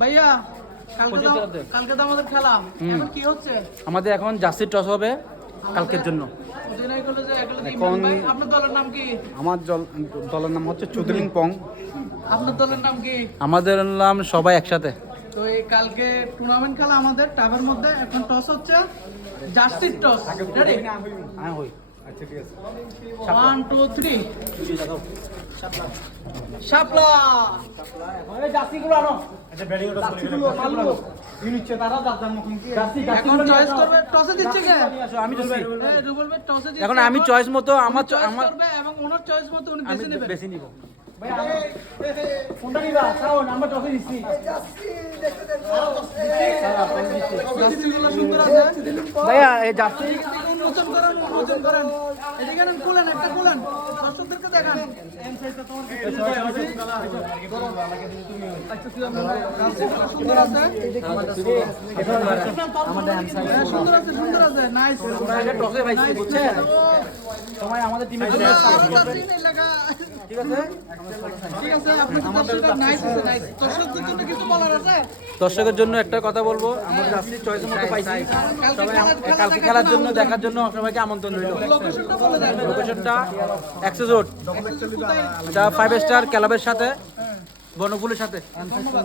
ভাইয়া কালকে তো আমাদের খেলা, এখন কি হচ্ছে? আমাদের এখন জার্সি টস হবে কালকের জন্য। এখন আপনার দলের নাম কি? আমার দলের নাম হচ্ছে চুদলিং পং। আপনার দলের নাম কি? আমাদের নাম সবাই একসাথে। তো এই কালকে টুর্নামেন্ট খেলা আমাদের টাবের মধ্যে, এখন টস হচ্ছে জার্সির টস। রেডি? হ্যাঁ হই। আচ্ছা ঠিক আছে। 1 2 3 শাপলা। এই জার্সিগুলো আনো। আচ্ছা ব্যাটিংটা জার্সিগুলো মালু নিচ্ছে তারা দাদার মতন কি এখন চয়েস করবে, টসে দিচ্ছে কে? আমি তো এই রুবেল ভাই টসে দিচ্ছে। এখন আমি চয়েস মতো আমার আমার করবে এবং ওনার চয়েস মতো উনি বেছে নেবেন। বেছে নিব। ভাই কোনটা নিবা? তাও নাম্বার টসে দিচ্ছি। জার্সিগুলো সুন্দর আছে ভাইয়া এই জার্সি উন্মোচন করেন, উন্মোচন করেন। এদিকে নেন, খুলেন, একটা খুলেন, দর্শকদেরকে দেখান। সুন্দর আছে, সুন্দর আছে, সুন্দর আছে, নাইস। টসে পাইছি বুঝছেন সময় আমাদের টিমে ঠিক আছে, ঠিক আছে, আপনি দর্শকদের নাইস আছে, নাইস। দর্শকদের জন্য কিছু বলার আছে? দর্শকের জন্য একটা কথা বলবো, আমাদের জার্সি চয়েসের মতো পাইছি। সবাই কালকে খেলার জন্য দেখার জন্য সবাইকে আমন্ত্রণ রইল। লোকেশনটা বলে দেন। লোকেশনটা অ্যাক্সেস রোড, এটা 5 স্টার ক্লাবের সাথে, বনফুলের সাথে। ধন্যবাদ।